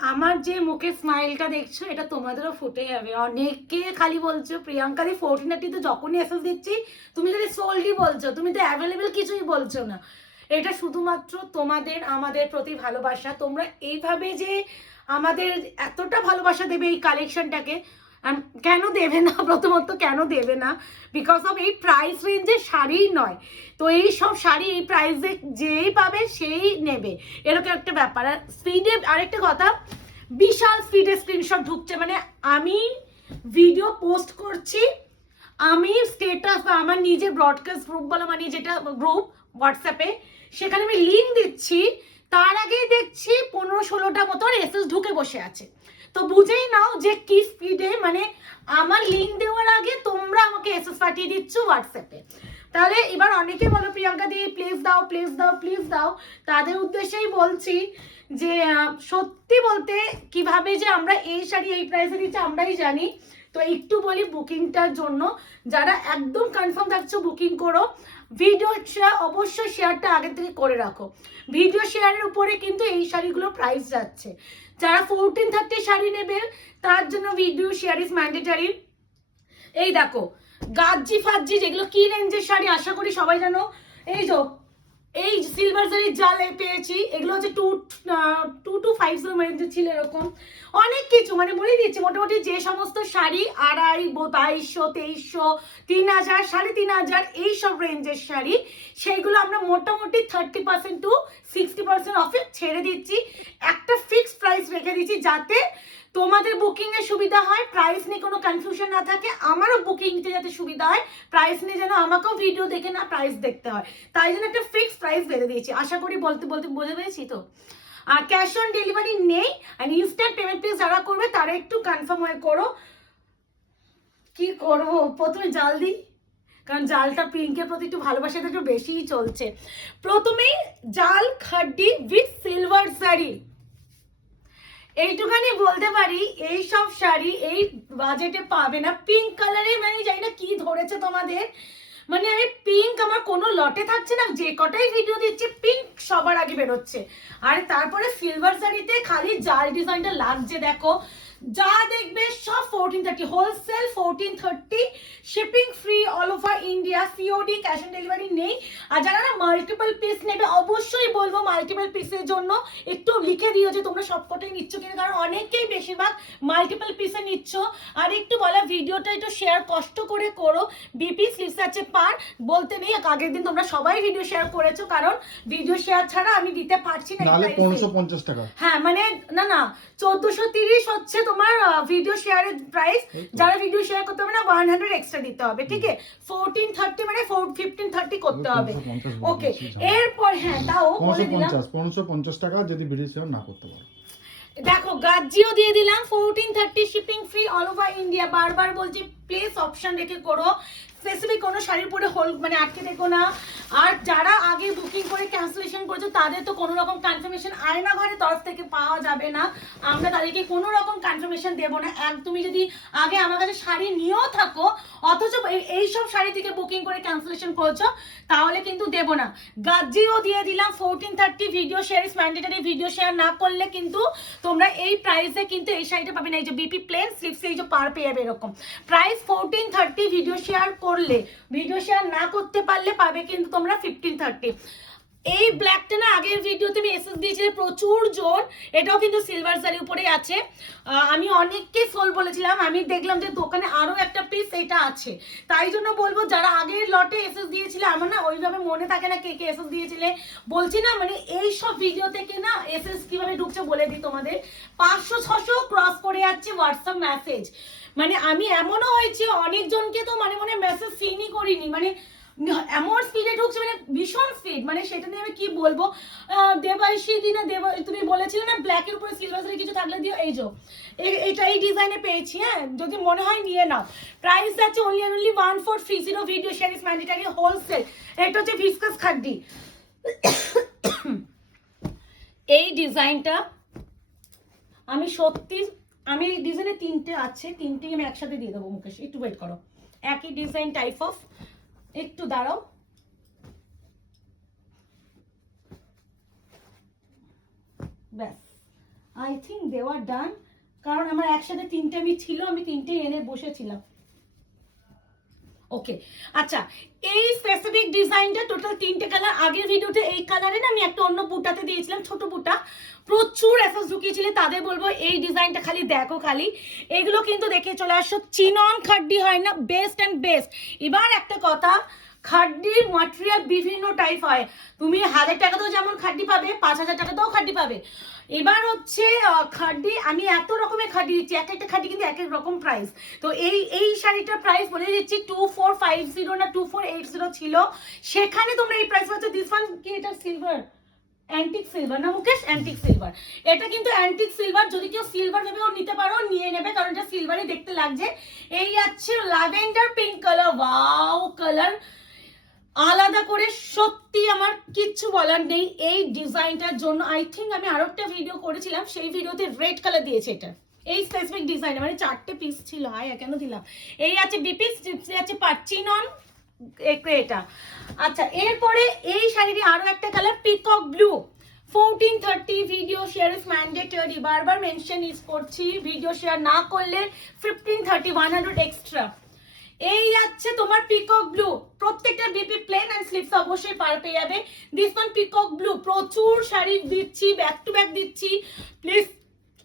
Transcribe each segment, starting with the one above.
আমার যে মুখের স্মাইলটা দেখছো এটা তোমাদেরও ফুটে যাবে। অনেকে খালি বলছো প্রিয়াঙ্কা দি 1430 যখনই এসএস দিচ্ছি তুমি খালি সোল্ডই বলছো, তুমি তো অ্যাভেলেবেল কিছুই বলছো না। এটা শুধুমাত্র তোমাদের আমাদের প্রতি ভালোবাসা। তোমরা এইভাবে যে আমাদের এতটা ভালোবাসা দেবে এই কালেকশনটাকে, কেন দেবে না? প্রথমত কেন দেবে না? বিকজ অফ এই প্রাইস রেঞ্জের শাড়িই নয় তো, এই সব শাড়ি এই প্রাইসে যেই পাবে সেই নেবে, এরকম একটা ব্যাপার। আর স্পিডে আরেকটা কথা, বিশাল স্পিডে স্ক্রিনশট ঢুকছে। মানে আমি ভিডিও পোস্ট করছি, আমি স্টেটাস বা আমার নিজের ব্রডকাস্ট গ্রুপ বলা, মানে যেটা গ্রুপ হোয়াটসঅ্যাপে, সেখানে আমি লিঙ্ক দিচ্ছি, তার আগেই দেখছি 15-16টা মতন এসএস ঢুকে বসে আছে। তো বুঝেই নাও যে কি স্পিডে, মানে আমার লিঙ্ক দেওয়ার আগে তোমরা আমাকে এসএস পাঠিয়ে দিচ্ছ হোয়াটসঅ্যাপে। তাহলে এবার অনেকে বলো প্রিয়াঙ্কা দি প্লিজ দাও প্লিজ দাও প্লিজ দাও, তাদের উদ্দেশ্যেই বলছি যে সত্যি বলতে কিভাবে যে আমরা এই শাড়ি এই প্রাইসে দিচ্ছি আমরাই জানি। তো একটু বলি বুকিংটার জন্য, যারা একদম কনফার্ম থাকছো বুকিং করো। ভিডিওটা অবশ্যই শেয়ারটা আগে থেকে করে রাখো, ভিডিও শেয়ারের উপরে কিন্তু এই শাড়িগুলো প্রাইস যাচ্ছে। যারা 1430 শাড়ি নেবে তার জন্য ভিডিও শেয়ার ইজ ম্যান্ডেটারি। এই দেখো গাজ্জি ফাজ্জি যেগুলো কি রেঞ্জের শাড়ি আশা করি সবাই জানো। এই যে এই সিলভার জারির জাল পেয়েছি, এগুলো হচ্ছে 2250 রেঞ্জে ছিল এরকম অনেক কিছু, মানে বলে দিচ্ছি মোটামুটি যে সমস্ত শাড়ি 2,500, 2200, 2300, 3000, 3500 এইসব রেঞ্জের শাড়ি, সেইগুলো আমরা মোটামুটি 30% টু 60% অফে ছেড়ে দিচ্ছি। একটা ফিক্সড প্রাইস রেখে দিচ্ছি যাতে তোমাদের বুকিং এর সুবিধা হয়, প্রাইস নিয়ে কোনো কনফিউশন না থাকে, আমারও বুকিং নিতে যাতে সুবিধা হয়, প্রাইস নিয়ে যেন আমাকেও ভিডিও দেখে না প্রাইস দেখতে হয়, তাই জন্য একটা ফিক্সড প্রাইস বেঁধে দিয়েছি। আশা করি বলতে বলতে বুঝে পেরেছি তো। আর ক্যাশ অন ডেলিভারি নেই, আর ইনস্ট্যান্ট পেমেন্ট প্লিজ যারা করবে তারা একটু কনফার্ম হয়ে করো। কি করবো, প্রথমে জাল দিই কারণ জালটা পিঙ্কের প্রতি একটু ভালোবাসাটা একটু বেশিই চলছে। প্রথমেই জাল খাড্ডি উইথ সিলভার শাড়ি, এইটুখানি বলতে পারি এই সব শাড়ি এই বাজেটে পাবে না। পিঙ্ক কালারে মানে জানি না কি ধরেছে তোমাদের, মানে আমি পিঙ্ক আমার কোনো লটে থাকছে না, যে কটাই ভিডিও দিচ্ছি পিঙ্ক সবার আগে বেরোচ্ছে। আর তারপরে সিলভার শাড়িতে খালি জাল ডিজাইনটা লাগছে দেখো, যা দেখবে সব 1430 wholesale 1430, shipping free all over India, COD cash on delivery নেই। আর যারা না মাল্টিপল পিস নেবে অবশ্যই বলবো মাল্টিপল পিসের জন্য একটু লিখে দিও যে তোমরা সবকটাই নিচ্ছ কিনা, কারণ অনেকেই বেশিরভাগ মাল্টিপল পিসে নিচ্ছ। আর একটু বলা ভিডিওটা একটু শেয়ার কষ্ট করে করো, বিপি স্লিপস আছে পার বলতে নেই, আগের দিন তোমরা সবাই ভিডিও শেয়ার করেছো, কারণ ভিডিও শেয়ার ছাড়া আমি দিতে পারছি না। 1550 টাকা, হ্যাঁ মানে না না 1430 হচ্ছে তোমার ভিডিও শেয়ারের প্রাইস। যারা ভিডিও শেয়ার করতে হবে না 100 এক্সট্রা দিতে হবে, ঠিক আছে? 1430 মানে 1530 করতে হবে। ওকে, এরপর হ্যাঁ তাও বলে দিলাম 1550 টাকা যদি ভিডিও শেয়ার না করতে পারো। দেখো গাজ্জিও দিয়ে দিলাম 1430, shipping free all over India. বারবার বলছি প্লিজ অপশন রেখে করো, স্পেসিফিক কোনো শাড়ির পরে হোল মানে আটকে দেখো না। আর যারা আগে বুকিং করে ক্যান্সেলেশন করেছো তাদের তো কোনো রকম কনফার্মেশন আয়না ঘরের তরফ থেকে পাওয়া যাবে না, আমরা তাদেরকে কোনো রকম কনফার্মেশন দেবো না। তুমি যদি আগে আমার কাছে শাড়ি নিয়েও থাকো অথচ এইসব শাড়ি থেকে বুকিং করে ক্যান্সেলেশন করেছো তাহলে কিন্তু দেবো না। গাজ্জিও দিয়ে দিলাম 1430, video share is mandatory, video share না করলে কিন্তু তোমরা এই প্রাইসে কিন্তু এই শাড়িটা পাবে না। এই যে বিপি প্লেন স্লিপস এই যে পার পেয়ে যাবে এরকম প্রাইস 1430, ভিডিও শেয়ার করলে, ভিডিও শেয়ার না করতে পারলে পাবে কিন্তু তোমরা 1530। এই ব্ল্যাকটা না আগের ভিডিওতে আমি এসএস দিয়েছিলাম প্রচুর জোর, এটাও কিন্তু সিলভার জারির উপরে আছে। আমি অনেককে সোল বলেছিলাম, আমি দেখলাম যে দোকানে আরো একটা পিস এটা আছে, তাই জন্য বলবো যারা আগের লটে এসএস দিয়েছিলে, আমার না ওইভাবে মনে থাকে না কে কে এসএস দিয়েছিলে, বলছি না মানে এই সব ভিডিও থেকে না এসএস কিভাবে ঢুকছে বলে দিই তোমাদের। 500-600 ক্রস করে যাচ্ছে হোয়াটসঅ্যাপ মেসেজ, মানে আমি এমনও হয়েছে অনেকজনকে তো মানে মনে মেসেজ সিনই করিনি, মানে এমন স্পিডে ঢুকছে মানে ভীষণ স্পিড, মানে সেটা নিয়ে আমি কি বলবো। দেবাইশী দিনে তুমি বলেছিলে না ব্ল্যাকের উপরে সিলভার কিছু থাকলে দিও, এই যে এটা এই ডিজাইনে পেয়েছি। হ্যাঁ যদি মনে হয় নিয়ে নাও, প্রাইস আছে only 1430, video share is mandatory, wholesale. এটা হচ্ছে ভিসকাস খাড্ডি, এই ডিজাইনটা আমি সত্যি আমি ডিজাইনে 3টে আছে, 3টেই আমি একসাথে দিয়ে দেবো মুকেশ, একটু ওয়েট করো। একই ডিজাইন টাইপ অফ, একটু দাঁড়াও। ব্যাস আই থিঙ্ক দেওয়া ডান, কারণ আমার একসাথে তিনটে আমি ছিল, আমি তিনটে এনে বসেছিলাম। ওকে, আচ্ছা এই স্পেসিফিক ডিজাইনটা টোটাল তিনটে কালার। আগের ভিডিওতে এই কালারে না আমি একটা অন্য বুটাতে দিয়েছিলাম, ছোট বুটা, প্রচুর এসএস ঢুকিয়েছিলে, তাদের বলবো এই ডিজাইনটা খালি দেখো খালি। এগুলো কিন্তু দেখে চলে আসো, চিনন খাড্ডি হয় না, বেস্ট অ্যান্ড বেস্ট। এবার একটা কথা, খাড্ডির ম্যাটেরিয়াল বিভিন্ন টাইপ হয়, তুমি 1000 টাকাতেও যেমন খাড্ডি পাবে, 5000 টাকাতেও খাড্ডি পাবে। এবার হচ্ছে খাড্ডি, আমি এত রকমের খাড্ডি দিচ্ছি, এক একটা খাড্ডি কিন্তু এক এক রকম প্রাইস। তো এই শাড়িটার প্রাইস বলে দিচ্ছি 2450 না 2480 ছিল, সেখানে তোমরা এই প্রাইস পাচ্ছ। দিস ওয়ান কি, এটা সিলভার, অ্যান্টিক সিলভার না মুকেশ, অ্যান্টিক সিলভার, এটা কিন্তু অ্যান্টিক সিলভার। যদি কেউ সিলভার ভেবেও নিতে পারো নিয়ে নেবে, কারণ এটা সিলভারই দেখতে লাগছে। এই আছে lavender pink colour, wow colour, আলাদা করে সত্যি আমার কিচ্ছু বলার নেই এই ডিজাইনটার জন্য। আই থিঙ্ক আমি আরো একটা ভিডিও করেছিলাম, সেই ভিডিওতে রেড কালার দিয়েছে এটা, এই স্পেসিফিক ডিজাইন, মানে 4টে পিস ছিল। হায় কেন দিলাম। এই আছে বিপিস, আছে পার্চিনন, এটা। আচ্ছা এরপরে এই শাড়িটি আরো একটা colour peacock blue, 1430। Video share is mandatory, বারবার মেনশন ইজ করছি, ভিডিও শেয়ার না করলে 1530 100 এক্সট্রা। এই যাচ্ছে তোমার পিকক ব্লু, প্রত্যেকটা বিপি প্লেন এন্ড স্লিপস অবশ্যই পার পেয়ে যাবে। দিস ওয়ান পিকক ব্লু, প্রচুর শাড়ি দিচ্ছি, ব্যাক টু ব্যাক দিচ্ছি, প্লিজ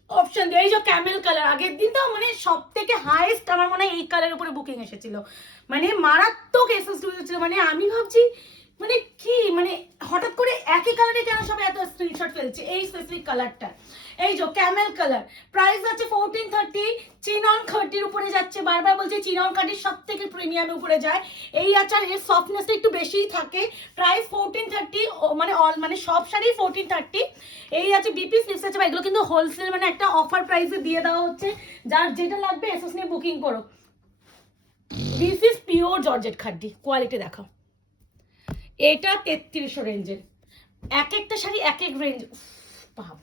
অপশন দিয়ে। এই যে ক্যামেল কালার, আগের দিন তো মানে সব থেকে হাইয়েস্ট আমার মনে হয় এই কালারের উপরে বুকিং এসেছিল, মানে মারাত্মক এসএস ছিল। মানে আমি ভাবছি মানে কি, মানে হঠাৎ করে একই কালারে কেন সবাই এত স্ক্রিনশট ফেলছে এই স্পেসিফিক কালারটা। এই যে ক্যামেল কালার, প্রাইস আছে 1430, চিনন খাটির উপরে যাচ্ছে, বারবার বলছে চিনন খাটির সব থেকে প্রিমিয়ামের উপরে যায়। এই আচার এর সফটনেসটা একটু বেশিই থাকে, প্রাইস 1430, মানে অল মানে সব শাড়ি 1430। এই আছে বিপি স্লিপস আছে, এগুলো কিন্তু হোলসেল মানে একটা অফার প্রাইসে দিয়ে দেওয়া হচ্ছে, যার যেটা লাগবে এসএস নিয়ে বুকিং করো। This is pure georgette খাড্ডি, quality দেখো। এটা 3300 রেঞ্জের, এক একটা শাড়ি এক এক রেঞ্জ। বাবা,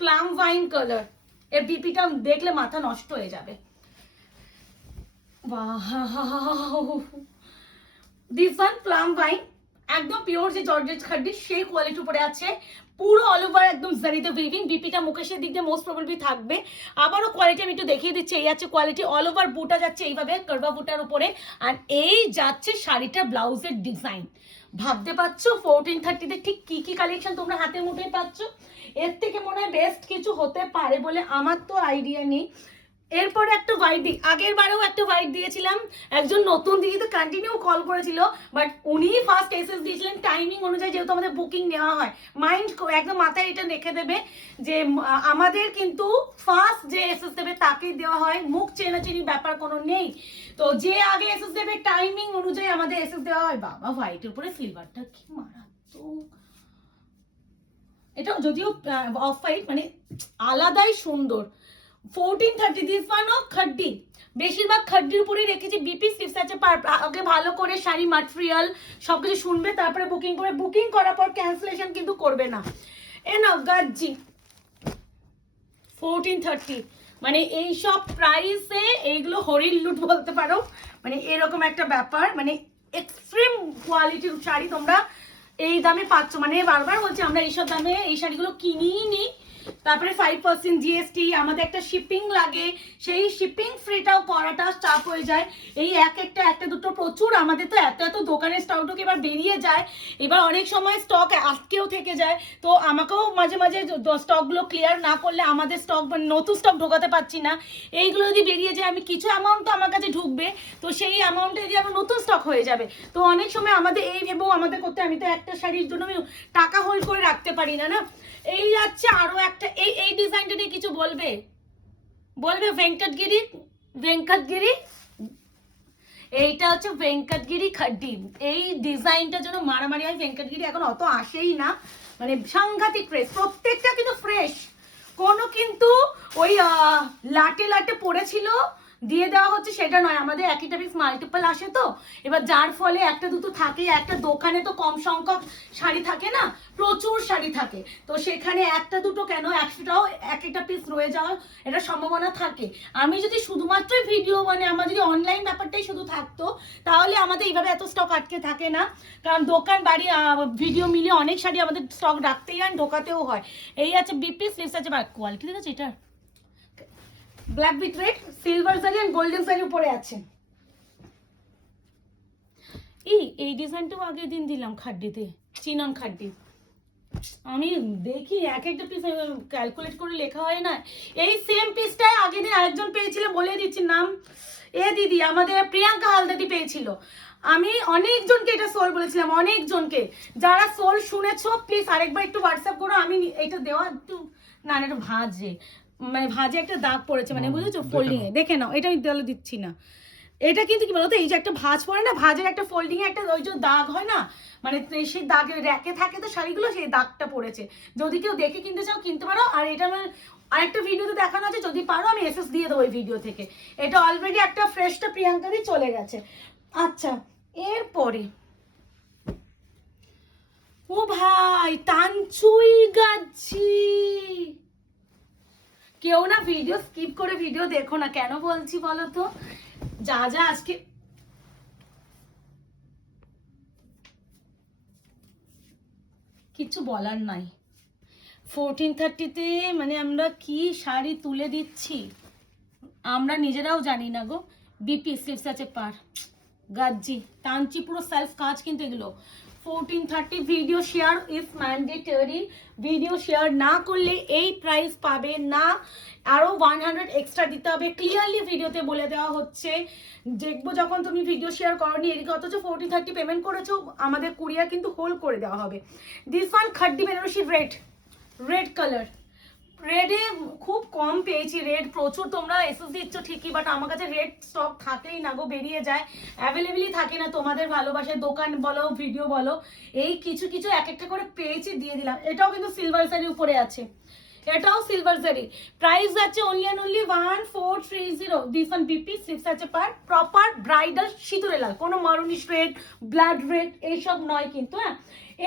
প্লাম ওয়াইন কালার, এর বিপিটা দেখলে মাথা নষ্ট হয়ে যাবে। দিস ওয়ান প্লাম ওয়াইন, একদম পিওর যে জর্জেট খাড্ডি সেই কোয়ালিটির উপরে আছে, পুরো অল ওভার একদম জারিতে উইভিং। বিপিটা মুকেশের দিক দিয়ে মোস্ট প্রবাবলি থাকবে। আবারও কোয়ালিটি আমি একটু দেখিয়ে দিচ্ছি, এই আছে কোয়ালিটি, অল ওভার বুটা যাচ্ছে এইভাবে কার্ভা বুটার উপরে, আর এই যাচ্ছে শাড়িটা ব্লাউজের ডিজাইন। ভাবতে পারছো 1430-তে ঠিক কি কি কালেকশন তোমরা হাতের মুঠোয় পাচ্ছ, এর থেকে মনে হয় বেস্ট কিছু হতে পারে বলে আমার তো আইডিয়া নেই। এরপরে একটা হোয়াইট দিই, আগের বারেও একটা হোয়াইট দিয়েছিলাম, একজন নতুন দিদি তো কন্টিনিউ কল করেছিল, বাট উনি ফার্স্ট এসএস দিয়েছিলেন টাইমিং অনুযায়ী, যেহেতু আমাদের বুকিং নেওয়া হয়। মাইন্ড একদম মাথায় এটা রেখে দেবে যে আমাদের কিন্তু ফার্স্ট যে এসএস দেবে তাকেই দেওয়া হয়, মুখ চেনাচেনি ব্যাপার কোনো নেই। তো যে আগে এসএস দেবে টাইমিং অনুযায়ী আমাদের এসএস দেওয়া হয়। বাবা হোয়াইটের উপরে সিলভারটা কি মারাত্মক, এটা যদিও অফ হোয়াইট মানে আলাদাই সুন্দর। 1430, দিস ওয়ানও খাড্ডি, বেশিরভাগ খাড্ডির উপরে রেখেছি। বিপি স্লিপস আছে, আগে ভালো করে শাড়ি ম্যাটেরিয়াল সবকিছু শুনবে, তারপরে বুকিং করে, বুকিং করার পর ক্যান্সেলেশন কিন্তু করবে না। এ নাও গাজ্জি 1430, মানে এই সব প্রাইসে এইগুলো হরিণ লুট বলতে পারো, মানে এরকম একটা ব্যাপার, মানে এক্সট্রিম কোয়ালিটির শাড়ি তোমরা এই দামে পাচ্ছ। মানে বারবার বলছি আমরা এইসব দামে এই শাড়িগুলো কিনিই নি, তারপরে 5% জিএসটি, আমাদের একটা শিপিং লাগে, সেই শিপিং ফ্রিটাও করাটা চাপ হয়ে যায়। এই একটা দুটো প্রচুর, আমাদের তো এত এত দোকানের স্টক এবার বেরিয়ে যায়, এবার অনেক সময় স্টক আজকেও থেকে যায়। তো আমাকেও মাঝে মাঝে স্টকগুলো ক্লিয়ার না করলে আমাদের স্টক নতুন স্টক ঢোকাতে পারছি না। এইগুলো যদি বেরিয়ে যায়, আমি কিছু অ্যামাউন্ট তো আমার কাছে ঢুকবে, তো সেই অ্যামাউন্টে যদি আমার নতুন স্টক হয়ে যাবে, তো অনেক সময় আমাদের এই ভেবেও আমাদের করতে, আমি তো একটা শাড়ির জন্য আমি টাকা হোল্ড করে রাখতে পারি না না। এই যাচ্ছে আরো একটা, এই ডিজাইনটা নিয়ে কিছু বলবে ভেঙ্কটগিরি, এইটা হচ্ছে ভেঙ্কটগিরি খাড্ডি। এই ডিজাইনটার জন্য মারামারি হয়, ভেঙ্কটগিরি এখন অত আসেই না, মানে সাংঘাতিক ফ্রেশ, প্রত্যেকটা কিন্তু ফ্রেশ, কোনো কিন্তু ওই লাটে লাটে পড়েছিল দিয়ে দেওয়া হচ্ছে সেটা নয়, আমাদের একইটা পিস মাল্টিপল আসে তো, এবার যার ফলে একটা দুটো থাকে, একটা দোকানে তো কম সংখ্যক শাড়ি থাকে না, প্রচুর শাড়ি থাকে, তো সেখানে একটা দুটো কেন 100টাও এক একটা পিস রয়ে যাওয়ার এটা সম্ভাবনা থাকে। আমি যদি শুধুমাত্র ভিডিও মানে আমার যদি অনলাইন ব্যাপারটাই শুধু থাকতো তাহলে আমাদের এইভাবে এত স্টক আটকে থাকে না, কারণ দোকান বাড়ি ভিডিও মিলিয়ে অনেক শাড়ি আমাদের স্টক রাখতেই হয়, ঢোকাতেও হয়। এই আছে বিপি স্লিভস আছে, কোয়ালিটি দেখেছো এটা ব্ল্যাক বিট রেড সিলভার জারি এন্ড গোল্ডেন জারি উপরে আছে। এই ডিজাইনটাও আগের দিন দিলাম খাড্ডিতে, চিনন খাড্ডি। আমি দেখি এক একটা পিস ক্যালকুলেট করে লেখা হয় না। এই সেম পিসটাই আগের দিন আরেকজন পেয়েছিল, বলে দিচ্ছি নাম, দিদি আমাদের প্রিয়াঙ্কা হালদাদি পেয়েছিল। আমি অনেকজনকে এটা সোল বলেছিলাম, অনেকজনকে। যারা সোল শুনেছো প্লিজ আরেকবার একটু হোয়াটসঅ্যাপ করো। আমি এটা দেওয়া একটু না একটু ভাঁজে, মানে ভাঁজে একটা দাগ পড়েছে, মানে বুঝেছো ফোল্ডিং এ, দেখে নাও। এটা আমি তাহলে দিচ্ছি না। এটা কিন্তু কি বলতো, এই যে একটা ভাঁজ পড়ে না, ভাঁজের একটা ফোল্ডিং এ একটা ওই যে দাগ হয় না, মানে সেই দাগের র্যাকে থাকে তো শাড়িগুলো, সেই দাগটা পড়েছে। যদি কেউ দেখে কিনতে চাও কিনতে পারো। আর এটা আমার আরেকটা ভিডিওতে দেখানো আছে, যদি পারো আমি এসএস দিয়ে দেবো ওই ভিডিও থেকে। এটা অলরেডি একটা ফ্রেশটা প্রিয়াঙ্কা দিয়ে চলে গেছে। আচ্ছা, এরপরে ও ভাই তানচুই গাচ্ছি। কেউ না ভিডিও স্কিপ করে ভিডিও দেখো না, কেন বলছি বলো তো, যা যা আজকে কিছু বলার নাই। 1430-তে মানে আমরা কি শাড়ি তুলে দিচ্ছি আমরা নিজেরাও জানি না গো। বিপি স্লিভস আছে পার, গাজ্জি টানচি, পুরো সেলফ কাজ কিন্তু এগুলো। 1430 video share is mandatory, video share না করলে এই প্রাইস পাবে না, আরো 100 এক্সট্রা দিতে হবে। ক্লিয়ারলি ভিডিওতে বলে দেওয়া হচ্ছে, দেখবো যখন তুমি ভিডিও শেয়ার করনি এদিকে, অথচ 1430 পেমেন্ট করেছো, আমাদের কুরিয়ার কিন্তু হোল্ড করে দেওয়া হবে। This one khaddi Banarasi red colour, রেডে খুব কম পেয়েছি, রেড প্রচুর তোমরা এসএস দিচ্ছ ঠিকই, বাট আমার কাছে রেড স্টক থাকেই না গো, বেরিয়ে যায়, অ্যাভেলেবেলই থাকে না। তোমাদের ভালোবাসায় দোকান বলো ভিডিও বলো, এই কিছু কিছু এক একটা করে পেয়েছি, দিয়ে দিলাম। এটাও কিন্তু সিলভার সারি উপরে আছে, এটাও সিলভার জারি, প্রাইস আছে only and only 1430। This one BP sleeves আছে পার, প্রপার ব্রাইডাল সিঁদুরে লাল, কোনো মারুনিশ রেড ব্লাড রেড এইসব নয় কিন্তু। হ্যাঁ,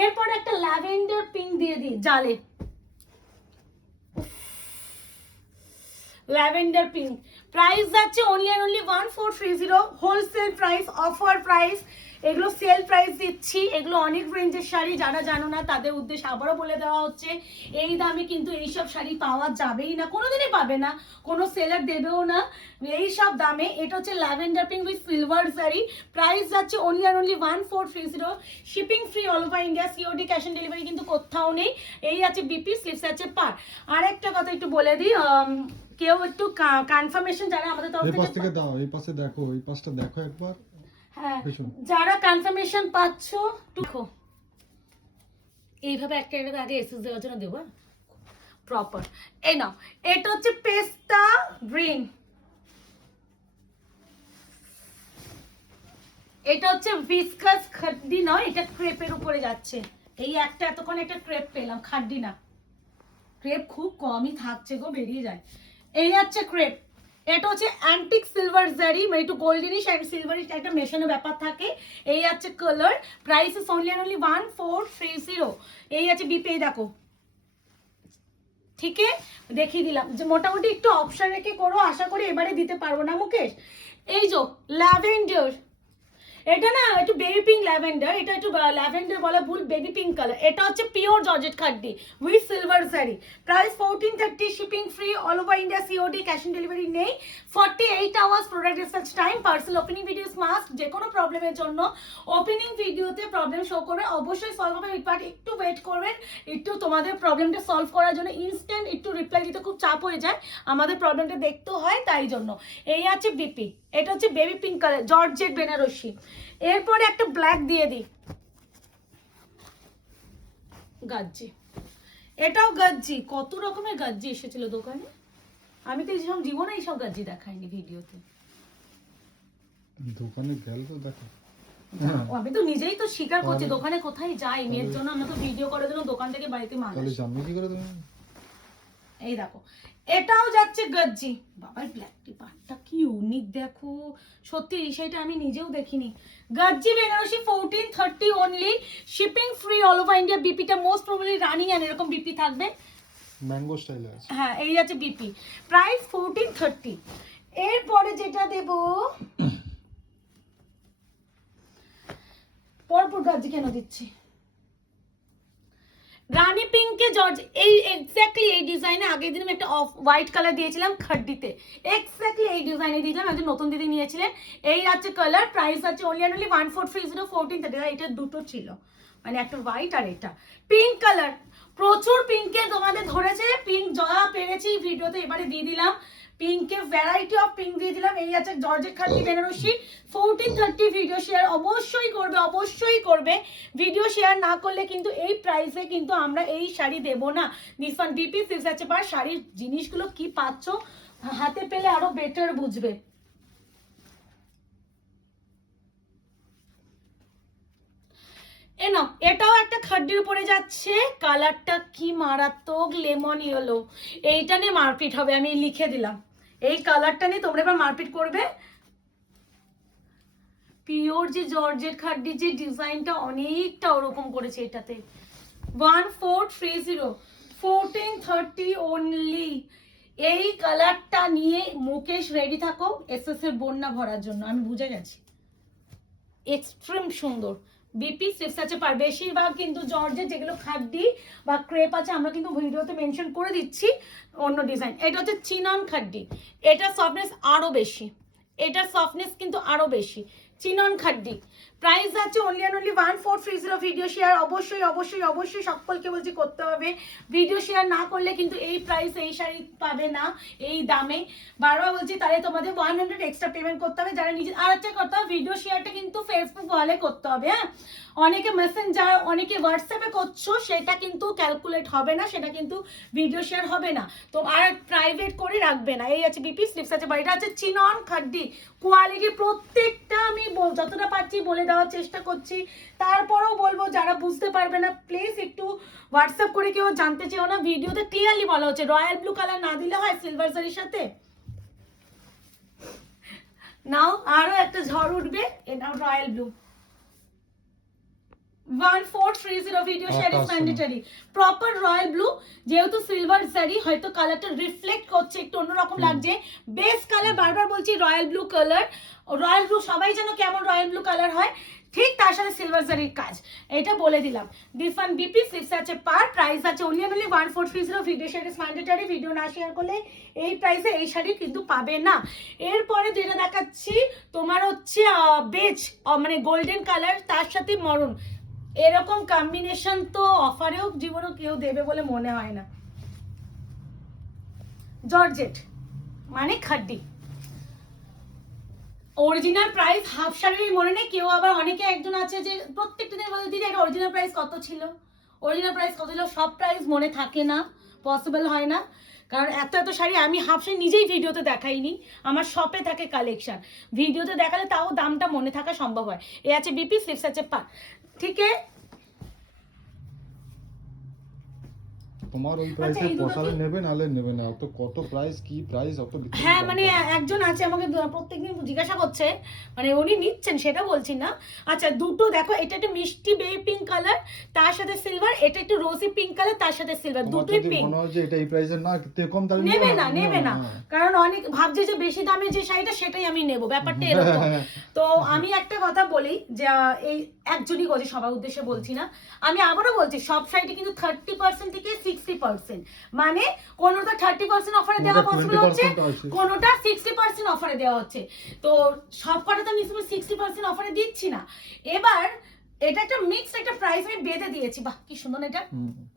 এরপর একটা ল্যাভেন্ডার পিঙ্ক দিয়ে দিই জালে, ল্যাভেন্ডার পিঙ্ক, প্রাইস যাচ্ছে only and only 1430, wholesale price, offer price. এগুলো সেল প্রাইস দিচ্ছি, এগুলো অনেক রেঞ্জের শাড়ি, যারা জানো না তাদের উদ্দেশ্যে আবারও বলে দেওয়া হচ্ছে, এই দামে কিন্তু এইসব শাড়ি পাওয়া যাবেই না, কোনোদিনই পাবে না, কোনো সেলার দেবেও না এই সব দামে। এটা হচ্ছে lavender pink with silver sari, price যাচ্ছে only and only 1430, shipping free all over India, COD cash on delivery কিন্তু কোথাও নেই। এই আছে বিপি স্লিভস আছে পার। আর একটা কথা একটু বলে দিই, কেউ একটু কনফার্মেশন যারা আমাদের তরফ এই পাশ থেকে থেকে দাও, এই পাশে দেখো, এই পাশটা দেখো একবার। হ্যাঁ, পেছনে। যারা কনফার্মেশন পাচ্ছ দেখো, এইভাবে একটা একটা আগে এসএস দেওয়ার জন্য দেবো প্রপার। এই নাও, এটা হচ্ছে পেস্তা গ্রিন, এটা হচ্ছে ভিসকাস খাড্ডি নয়, এটা ক্রেপের উপরে যাচ্ছে। এই একটা এতক্ষণ একটা ক্রেপ পেলাম, খাড্ডি না, ক্রেপ খুব কমই থাকছে গো, বেরিয়ে যায়। এই হচ্ছে ক্রেপ, এটা হচ্ছে অ্যান্টিক সিলভার জারি, মানে একটু গোল্ডেনিশ অ্যান্ড সিলভারিশ একটা মেশানো ব্যাপার থাকে। এই আছে colour, price is only only 1430। এই আছে বিপি, দেখো ঠিক দেখিয়ে দিলাম, যে মোটামুটি একটু অপশন রেখে করো, আশা করি এবারে দিতে পারবো না মুকেশ। এই যে ল্যাভেন্ডার, এটা না একটু বেবি পিঙ্ক ল্যাভেন্ডার, এটা একটু ল্যাভেন্ডার বলা ভুল, বেবি পিঙ্ক কালার। এটা হচ্ছে pure georgette খাড্ডি with silver sari, price 1430, shipping free all over India, COD cash on delivery নেই, 48 hours product research time, parcel opening videos must, যে কোনো প্রবলেমের জন্য ওপেনিং ভিডিওতে প্রবলেম শো করবে, অবশ্যই সলভ হবে, বাট একটু ওয়েট করবেন, একটু তোমাদের প্রবলেমটা সলভ করার জন্য ইনস্ট্যান্ট একটু রিপ্লাই দিতে খুব চাপ হয়ে যায়, আমাদের প্রবলেমটা দেখতেও হয় তাই জন্য। এই আছে বিপি, এটা হচ্ছে baby pink colour georgette Banarasi. এরপরে একটা ব্ল্যাক দিয়ে দিই, গাজ্জি, এটাও গাজ্জি, কত রকমের গাজ্জি এসেছিল দোকানে, আমি তো এইসব জীবনে এইসব গাজ্জি দেখাইনি ভিডিওতে। দোকানে গেল তো দেখো, আমি তো নিজেই তো স্বীকার করছি, দোকানে কোথায় যাই মেয়ের জন্য, আমরা তো ভিডিও করার জন্য দোকান থেকে বাড়িতে মাল তাহলে জানবে কি করে তুমি? এই দেখো, এটাও যাচ্ছে গজ্জি। বাবার ব্ল্যাক টি পাটটা কি ইউনিক দেখো, সত্যি এই শাড়িটা আমি নিজেও দেখিনি। Gajji Banarasi 1430 only, shipping free all over India. বিপিটা মোস্ট প্রবাবলি রানিং এন্ড এরকম বিপি থাকবে। ম্যাঙ্গো স্টাইলে আছে। হ্যাঁ এই যাচ্ছে বিপি, প্রাইস 1430। এরপরে যেটা দেব, পরপর গজ্জি কেন দিচ্ছি, রানী পিঙ্কে জর্জ। এই এক্স্যাক্টলি এই ডিজাইনে আগের দিন আমি একটা অফ হোয়াইট কালার দিয়েছিলাম খাড্ডিতে, এক্স্যাক্টলি এই ডিজাইনে দিয়েছিলাম, একজন নতুন দিদি নিয়েছিলেন। এই আছে কালার, প্রাইস আছে অনলি 1430 1430। এটা দুটো ছিল, মানে একটা হোয়াইট আর এটা পিঙ্ক কালার। প্রচুর পিঙ্কে তোমাদের ধরেছে, পিঙ্ক যা পেরেছি ভিডিওতে এবারে দিয়ে দিলাম। পিঙ্কে ভ্যারাইটি অফ পিঙ্ক দিয়ে দিলাম। এই আছে জর্জেট খাড্ডি বেনারসি 1430। ভিডিও শেয়ার অবশ্যই করবে, অবশ্যই করবে। ভিডিও শেয়ার না করলে কিন্তু এই প্রাইসে কিন্তু আমরা এই শাড়ি দেবো না। দিস ওয়ান বিপি 6 আছে পার। শাড়ির জিনিসগুলো কি পাচ্ছ হাতে পেলে আরো বেটার বুঝবে। এনো এটাও একটা খাড্ডির উপরে যাচ্ছে, কালারটা কি মারাত্মক লেমন ইয়েলো। এইটা নিয়ে মারপিট হবে, আমি লিখে দিলাম। এই কালারটা নিয়ে তোমরা এবার মারপিট করবে। পিওর যে জর্জেট খাড্ডির যে ডিজাইনটা অনেকটা ওরকম করেছে এটাতে। 1430 1430 অনলি। এই কালারটা নিয়ে মুকেশ রেডি থাকো এসএস এর বন্যা ভরার জন্য, আমি বুঝে গেছি। এক্সট্রিম সুন্দর। বিপি 6 আছে পার। বেশিরভাগ কিন্তু জর্জের যেগুলো খাড্ডি বা ক্রেপ আছে আমরা কিন্তু ভিডিওতে মেনশন করে দিচ্ছি অন্য ডিজাইন। এটা হচ্ছে চিনন খাড্ডি, এটা সফটনেস আরো বেশি, এটা সফটনেস কিন্তু আরো বেশি। চিনন খাড্ডি প্রাইস আছে অনলি 1430। ভিডিও শেয়ার অবশ্যই অবশ্যই অবশ্যই সকলকে বলছি করতে হবে। ভিডিও শেয়ার না করলে কিন্তু এই প্রাইস এই শাড়ি পাবে না এই দামে। বারবার বলছি তাহলে তোমাদের 100 এক্সট্রা পেমেন্ট করতে হবে যারা নিজে। আর একটা কথা, ভিডিও শেয়ারটা কিন্তু ফেসবুক ওয়ালে করতে হবে। হ্যাঁ, অনেকে মেসেঞ্জার অনেকে হোয়াটসঅ্যাপে করছো, সেটা কিন্তু ক্যালকুলেট হবে না, সেটা কিন্তু ভিডিও শেয়ার হবে না। তো আর প্রাইভেট করে রাখবে না। এই আছে বিপি স্লিপস আছে বাড়িটা আছে চিনন খাড্ডি। কোয়ালিটি প্রত্যেকটা আমি যতটা পারছি বলে দেওয়ার চেষ্টা করছি। তারপরেও বলবো যারা বুঝতে পারবে না প্লিজ একটু হোয়াটসঅ্যাপ করে কেউ জানতে চেও না। ভিডিওতে ক্লিয়ারলি বলা হচ্ছে রয়্যাল ব্লু কালার না দিলে হয় সিলভার জারির সাথে। নাও আরো একটা ঝড় উঠবে, এটাও royal blue 1430। Video share is mandatory. Proper royal blue, যেহেতু সিলভার জারি হয়তো কালারটা রিফ্লেক্ট করছে একটু অন্যরকম লাগছে। বেস কালার বারবার বলছি royal blue colour. Royal blue সবাই যেন কেমন রয়্যাল ব্লু কালার হয়, ঠিক তার সাথে সিলভার জারির কাজ, এটা বলে দিলাম। দিস ওয়ান বিপি 6 আছে পার। প্রাইস আছে only 1430। Video share is mandatory. Video না শেয়ার করলে এই প্রাইসে এই শাড়ি কিন্তু পাবে না। এরপরে যেটা দেখাচ্ছি তোমার হচ্ছে বেজ মানে গোল্ডেন কালার তার সাথে মরুন, এরকম কম্বিনেশন তো অফারেও জীবনেও কেউ দেবে বলে মনে হয় না। জর্জেট মানে খাড্ডি, অরিজিনাল প্রাইস হাফ শাড়ির মনে নেই। কেউ আবার অনেকে একজন আছে যে প্রত্যেকটা দিন বলে দিদি এটা অরিজিনাল প্রাইস কত ছিল, অরিজিনাল প্রাইস কত ছিল। সব প্রাইস মনে থাকে না, পসিবল হয় না, কারণ এত এত শাড়ি আমি হাফ শাড়ি নিজেই ভিডিওতে দেখাইনি, আমার শপে থাকে কালেকশন। ভিডিওতে দেখালে তাও দামটা মনে থাকা সম্ভব হয়। এ আছে বিপি 6 আছে পা, ঠিক আছে। তোমার ওই প্রাইসে পোষালে নেবে নালে নেবে না। তো কত প্রাইস কি প্রাইস অত বিক্রি। হ্যাঁ মানে একজন আছে আমাকে প্রত্যেকদিন জিজ্ঞাসা করছে, মানে উনি নিচ্ছেন সেটা বলছি না। আচ্ছা দুটো দেখো, এটা একটা মিষ্টি বেবি পিঙ্ক কালার তার সাথে সিলভার, এটা একটু রোজি পিঙ্ক কালার তার সাথে সিলভার, দুটোই পিঙ্ক। মনে হয় যে এটা এই প্রাইসের না, কম দামে নেবে না, নেবে না, কারণ অনেক ভাবছে যে বেশি দামে যে শাড়িটা সেটাই আমি নেব, ব্যাপারটা এরকম। তো আমি একটা কথা বলি যে এই একজনই বলছি, সবার উদ্দেশ্যে বলছি না, আমি আবারও বলছি সব শাড়িতে কিন্তু 30% থেকে 60%, মানে কোনোটা 30% অফারে দেওয়া পসিবল হচ্ছে, কোনোটা 60% অফারে দেওয়া হচ্ছে। তো সব কটা তো আমি 60% অফারে দিচ্ছি না। এবার এটা একটা মিক্স একটা প্রাইস আমি বেঁধে দিয়েছি। বাহ কি সুন্দর, এটা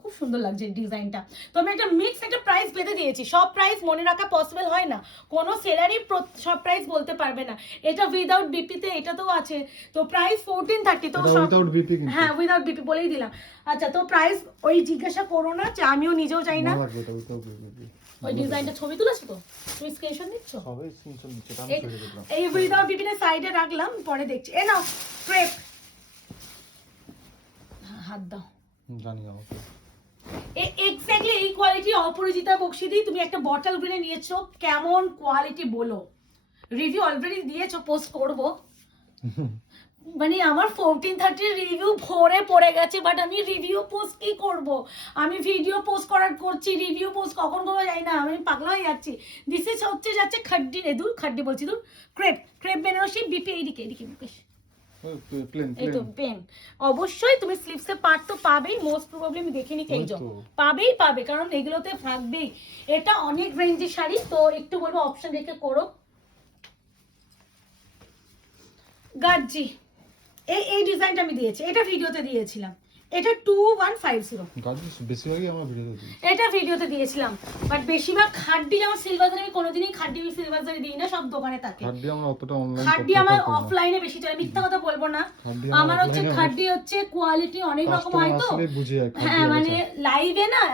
খুব সুন্দর লাগছে ডিজাইনটা। তো আমি একটা মিক্স একটা প্রাইস বেঁধে দিয়েছি। সব প্রাইস মনে রাখা পসিবল হয় না, কোনো সেলারই সব প্রাইস বলতে পারবে না। এটা উইদাউট বিপিতে এটাতেও আছে। তো প্রাইস 1430। তো উইদাউট বিপি, হ্যাঁ উইদাউট বিপি বলেই দিলাম। আচ্ছা তো প্রাইস ওই জিজ্ঞাসা করো না, যে আমিও নিজেও জানি না। ওই ডিজাইনটা ছবি তুলেছো তো, তুমি স্ক্রিনশট নিচ্ছ? সবাই স্ক্রিনশট নিচ্ছে, আমি ছেড়ে দিলাম। এই উইদাউট বিপিটা সাইডে রাখলাম, পরে দেখছি। এ নাও ক্রেপ, হাত দাও। জানি আমাকে এক্স্যাক্টলি এই কোয়ালিটি অপরাজিতা বক্সিদি তুমি একটা বটল গ্রিনে নিয়েছো, কেমন কোয়ালিটি বলো? রিভিউ অলরেডি দিয়েছো, পোস্ট করব। মানে আমার 1430 রিভিউ ভরে পড়ে গেছে, বাট আমি রিভিউ পোস্ট কি করব? আমি ভিডিও পোস্ট করছি, রিভিউ পোস্ট কখন করবো যাই না, আমি পাগলা হয়ে যাচ্ছি। দিস ইজ হচ্ছে যাচ্ছে খাড্ডি, দূর খাড্ডি বলছি, দূর ক্রেপ বেনারসি বিপি, এইদিকে মুকেশ, এই তো পেন। অবশ্যই তুমি স্লিভসে পার্ট তো পাবেই, মোস্ট প্রবাবলি আমি দেখিনি এই যে পাবে, কারণ এগুলোতে থাকবেই। এটা অনেক রেঞ্জের শাড়ি, তো একটু বলবো অপশন রেখে করো। গাজ্জি, এই ডিজাইনটা আমি দিয়েছি, এটা ভিডিওতে দিয়েছিলাম, এটা 2150। গাজি বেশিরভাগই আমার ভিডিওতে দিই। এটা ভিডিওতে দিয়েছিলাম, বাট বেশিরভাগ খাড্ডি যেমন সিলভার আমি কোনোদিনই খাড্ডি সিলভার দিই না, সব দোকানে থাকে। খাড্ডি আমরা অতটা অনলাইন খাড্ডি আমার অফলাইনে বেশি চলে, মিথ্যা কথা বলবো না। আমার হচ্ছে খাড্ডি হচ্ছে কোয়ালিটি অনেক রকম হয় তো, হ্যাঁ মানে লাইভে না,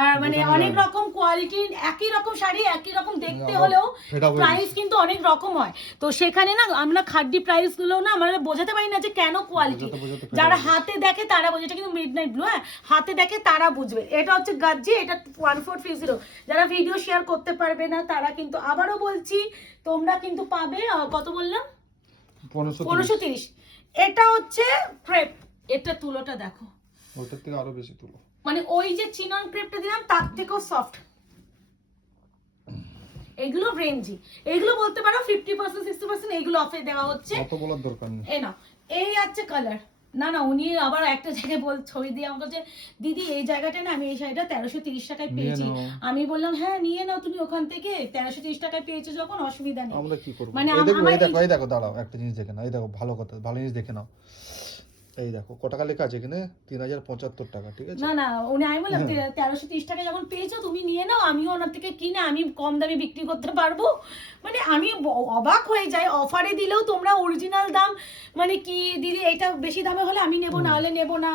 আর মানে অনেক রকম কোয়ালিটি, একই রকম শাড়ি একই রকম দেখতে হলেও প্রাইস কিন্তু অনেক রকম হয়। তো সেখানে না আমরা খাড্ডি প্রাইস গুলো না আমরা বোঝাতে পারি না যে কেন কোয়ালিটি। যারা হাতে দেখে তারা বোঝে, এটা কিন্তু মিডনাইট ব্লু, হ্যাঁ হাতে দেখে তারা বুঝবে। এটা হচ্ছে গাজ্জি, এটা 1430। যারা ভিডিও শেয়ার করতে পারবে না তারা কিন্তু, আবারও বলছি, তোমরা কিন্তু পাবে কত বললাম, 1530। এটা হচ্ছে ক্রেপ, এটা তুলোটা দেখো, ওটার থেকে আরো বেশি তুলো, মানে ওই যে চিনন ক্রেপটা দিলাম তার থেকেও সফট। এগুলো রেঞ্জি, এগুলো বলতে পারো 50% 60% এইগুলো অফারে দেওয়া হচ্ছে, অত বলার দরকার নেই। এই না এই আছে কালার, না উনি আবার একটা জায়গায় ছবি দিয়ে আমাকে বলছে দিদি এই জায়গাটা না আমি এই শাড়িটা 1330 টাকায় পেয়েছি। আমি বললাম হ্যাঁ নিয়ে নাও তুমি ওখান থেকে, 1330 টাকায় পেয়েছো যখন অসুবিধা নেই। আমরা কি করব? মানে এই দেখো দাঁড়াও, একটা জিনিস দেখে নাও, এই দেখো ভালো কথা, ভালো জিনিস দেখে নাও, এই দেখো কত টাকা লেখা আছে এখানে, 3075 টাকা, ঠিক আছে? না উনি, আমি বললাম 1330 টাকা যখন পেয়েছো তুমি নিয়ে নাও, আমিও ওনার থেকে কিনে আমি কম দামে বিক্রি করতে পারবো। মানে আমি অবাক হয়ে যাই, অফারে দিলেও তোমরা অরিজিনাল দাম, মানে কি দিদি এটা বেশি দামে হলে আমি নেবো, না হলে নেবো না,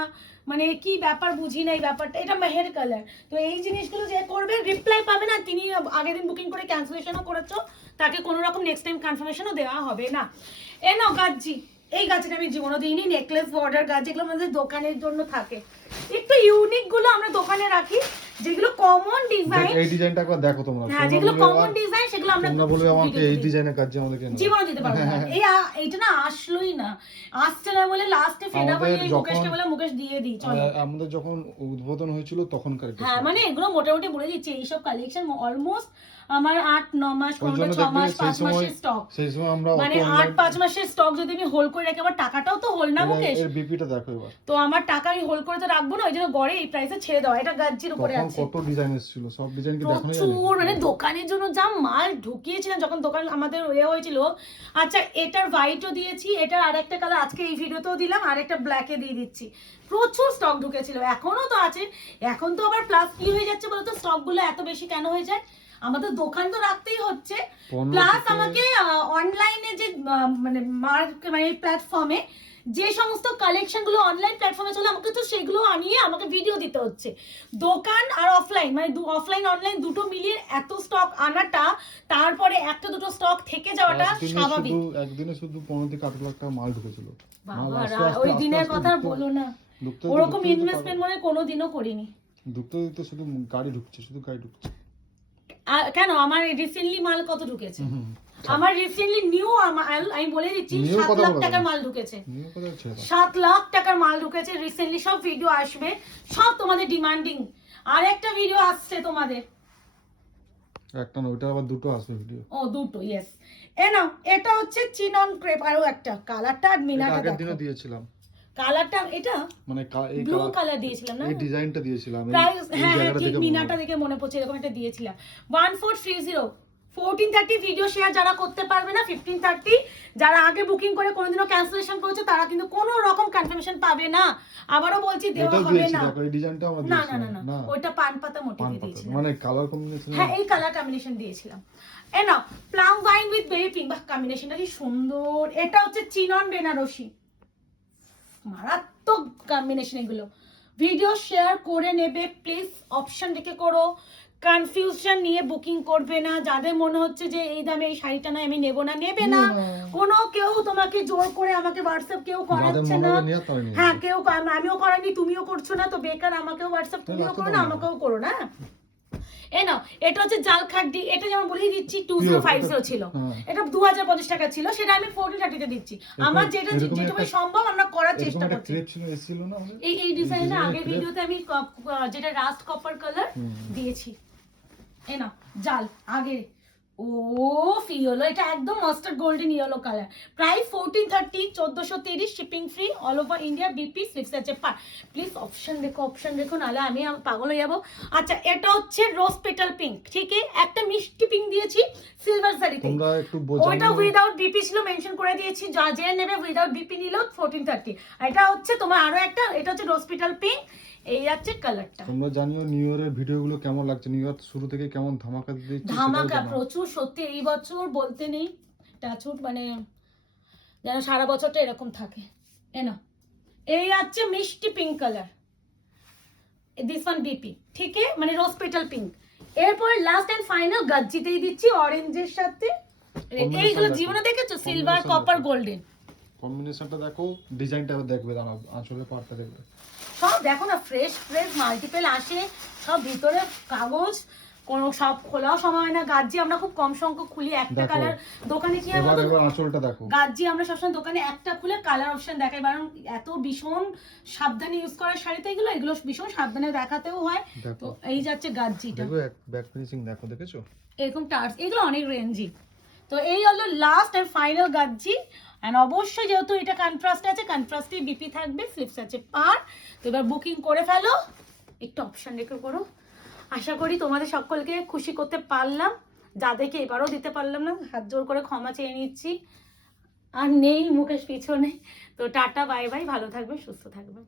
মানে কি ব্যাপার বুঝি না এই ব্যাপারটা। এটা মেহের কালার, তো এই জিনিসগুলো যে করবে রিপ্লাই পাবে না, তিনি আগের দিন বুকিং করে ক্যান্সেলেশনও করেছো, তাকে কোনো রকম নেক্সট টাইম কনফার্মেশনও দেওয়া হবে না। এ নাও গাজ্জি, এই গাছটা আমি জীবনও দিইনি, নেকলেস বর্ডার গাছ, যেগুলো আমাদের দোকানের জন্য থাকে, একটু ইউনিক গুলো আমরা দোকানে রাখি, যেগুলো কমন ডিজাইন। এই ডিজাইনটা একবার দেখো তোমরা, হ্যাঁ যেগুলো কমন ডিজাইন সেগুলো আমরা বলবে আমাকে এই ডিজাইনের কাজ আমাদের কেন, জীবনও দিতে পারবো না। এইটা না আসলোই না, আসছে না বলে লাস্টে ফেডা হয়ে মুকেশকে বলে মুকেশ দিয়ে দিই চলো। আমাদের যখন উদ্বোধন হয়েছিল তখনকার, হ্যাঁ মানে এগুলো মোটামুটি বলে দিচ্ছি, এইসব কালেকশন অলমোস্ট আমার 8-9 মাস, কোনটা 6 মাস 5 মাসের স্টক, সেই সময় আমরা মানে 8-5 মাসের স্টক যদি আমি হোল্ড করে রাখি, আমার টাকাটাও তো হোল্ড না মুকেশ, এর বিপিটা দেখো এবার, তো আমার টাকা আমি হোল্ড করে তো রাখবো না, ওই জন্য গড়ে এই প্রাইসে ছেড়ে দাও। এটা গাজ্জির উপরে আছে, কত ডিজাইন এসেছিল, সব ডিজাইন কি দেখানো যায়? প্রচুর, মানে দোকানের জন্য যা মাল ঢুকিয়েছিলাম যখন দোকান আমাদের হয়েছিল। আচ্ছা এটার হোয়াইটও দিয়েছি, এটার আরেকটা কালার আজকে এই ভিডিওতেও দিলাম, আরেকটা ব্ল্যাকে দিয়ে দিচ্ছি। প্রচুর স্টক ঢুকেছিল, এখনো তো আছে। এখন তো আবার প্লাস কি হয়ে যাচ্ছে বলতো, স্টক গুলো এত বেশি কেন হয়ে যায়, আমাদের দোকান তো রাখতেই হচ্ছে, প্লাস আমাকে অনলাইনে যে মানে প্ল্যাটফর্মে যে সমস্ত কালেকশন গুলো অনলাইন প্ল্যাটফর্মে চলে, আমাকে তো সেগুলো আনিয়ে আমাকে ভিডিও দিতে হচ্ছে। দোকান আর অফলাইন, মানে অফলাইন অনলাইন দুটো মিলিয়ে এত স্টক আনাটা, তারপরে একটা দুটো স্টক থেকে যাওয়াটা স্বাভাবিক। একদিনে শুধু 15 থেকে 18 লাখ টাকা মাল ঢুকেছিল। বাবা ওই দিনের কথা বলো না, ওরকম ইনভেস্টমেন্ট মনে কোনোদিনও করিনি। ঢুকতে শুধু গাড়ি ঢুকছে, শুধু গাড়ি ঢুকছে। কেন আমার রিসেন্টলি মাল কত ঢুকেছে, আমার রিসেন্টলি নিউ মাল আমি বলে দিচ্ছি 7 লাখ টাকার মাল ঢুকেছে, 7 লাখ টাকার মাল ঢুকেছে রিসেন্টলি। সব ভিডিও আসবে, সব তোমাদের ডিমান্ডিং। আর একটা ভিডিও আসছে তোমাদের, একটা না ওটা আবার দুটো আসবে ভিডিও, ও দুটো, ইয়েস। নাও এটা হচ্ছে চিনন ক্রেপ, আরো একটা কালারটা আর মিনাটা আগের দিনও দিয়েছিলাম, কালারটা এটা মানে এই ব্লু কালার দিয়েছিলাম না, এই ডিজাইনটা দিয়েছিলাম, হ্যাঁ ঠিক মিনাটা দেখে মনে পড়ছে, এরকম একটা দিয়েছিলাম। 1430 1430 ভিডিও শেয়ার যারা করতে পারবে না, 1530 যারা আগে বুকিং করে কোনোদিনও ক্যান্সেলেশন করেছে তারা কিন্তু কোনো রকম কনফার্মেশন পাবে না। আবারও বলছি দেওয়া হবে না, এই ডিজাইনটা আমরা না দিয়েছিলাম, না ওইটা পান পাতা মোটিভ দিয়েছিলাম, মানে কালার কম্বিনেশন, হ্যাঁ এই কালার কম্বিনেশন দিয়েছিলাম। না plum wine with baby pink, বাহ কম্বিনেশনটা কি সুন্দর। এটা হচ্ছে চিনন বেনারসি, মারাত্মক কম্বিনেশন। এগুলো ভিডিও শেয়ার করে নেবে প্লিজ, অপশন রেখে করো, কনফিউশন নিয়ে বুকিং করবে না। যাদের মনে হচ্ছে যে এই দামে এই শাড়িটা নয় আমি নেবো না, নেবে না। কোনো কেউ তোমাকে জোর করে আমাকে হোয়াটসঅ্যাপ কেউ করাচ্ছে না। হ্যাঁ, কেউ আমিও করাইনি, তুমিও করছো না, তো বেকার আমাকেও হোয়াটসঅ্যাপ তুমিও করো না, আমাকেও করো না। এই নাও, এটা হচ্ছে জাল খাড্ডি। এটা যেমন বলেই দিচ্ছি 2050 ছিল, এটা 2050 টাকা ছিল, সেটা আমি 1430 তে দিচ্ছি। আমার যেটা যেটুকু সম্ভব আমরা করার চেষ্টা করছি। এই ডিজাইনটা আগের ভিডিওতে আমি যেটা রাস্ট কপার কালার দিয়েছি। এই নাও জাল আগে, ও ইয়েলো, এটা একদম mustard golden yellow colour. Price 1430, 1430, shipping free, all over India, BP slips আছে পার। প্লিজ অপশন দেখো নাহলে আমি পাগল হয়ে যাবো। আচ্ছা, এটা হচ্ছে রোজ পেটাল পিঙ্ক, ঠিক আছে, একটা মিষ্টি পিঙ্ক দিয়েছি সিলভার শাড়িতে, ওইটা উইদাউট বিপি ছিল, মেনশন করে দিয়েছি, যা যে নেবে উইদাউট বিপি নিলেও 1430। এটা হচ্ছে তোমার আরো একটা, এটা হচ্ছে রোজ পেটাল পিঙ্ক, এই আছে কালারটা। তোমরা জানিও নিউ ইয়ারের ভিডিওগুলো কেমন লাগছে, নিউ ইয়ার শুরু থেকে কেমন ধামাকা দিচ্ছি, ধামাকা প্রচুর সত্যি। এই বছর বলতে নেই, টাচুট মানে যেন সারা বছরটা এরকম থাকে। এনো, এই আছে মিষ্টি pink colour, this one BP, ঠিক আছে, মানে রোজ পেটাল পিঙ্ক। এরপর লাস্ট এন্ড ফাইনাল গাজ্জিতেই দিচ্ছি অরেঞ্জের সাথে। এইগুলো জীবনে দেখেছো, সিলভার কপার গোল্ডেন কম্বিনেশনটা দেখো, ডিজাইনটা দেখবে, দাঁড়াও আঁচলের পাড়টা দেখবে, সব দেখো না, ফ্রেশ ফ্রেশ মাল্টিপল আসে, সব ভিতরে কাগজ, কোনো সব খোলাও সময় হয় না। গাজ্জি আমরা খুব কম সংখ্যক খুলি, একটা কালার দোকানে কি হয় বলো, এবার আঁচলটা দেখো, গাজ্জি আমরা সবসময় দোকানে একটা খুলে কালার অপশন দেখাই, কারণ এত ভীষণ সাবধানে ইউজ করার শাড়িতে এগুলো ভীষণ সাবধানে দেখাতেও হয়। তো এই যাচ্ছে গাজ্জিটা, দেখো ব্যাক ফিনিশিং দেখো, দেখেছো এরকম টার্স, এগুলো অনেক রেঞ্জি। তো এই হলো লাস্ট এন্ড ফাইনাল গাজ্জি। এন্ড অবশ্যই যেহেতু এটা কন্ট্রাস্ট আছে, কন্ট্রাস্টে বিপি থাকবে, স্লিপস আছে পার। তো এবার বুকিং করে ফেলো, একটু অপশন রেখে করো। আশা করি তোমাদের সকলকে খুশি করতে পারলাম, যাদেরকে এবারও দিতে পারলাম না হাত জোর করে ক্ষমা চেয়ে নিচ্ছি। আর নেই মুকেশ পিছনে। তো টাটা, বাই বাই, ভালো থাকবে, সুস্থ থাকবে।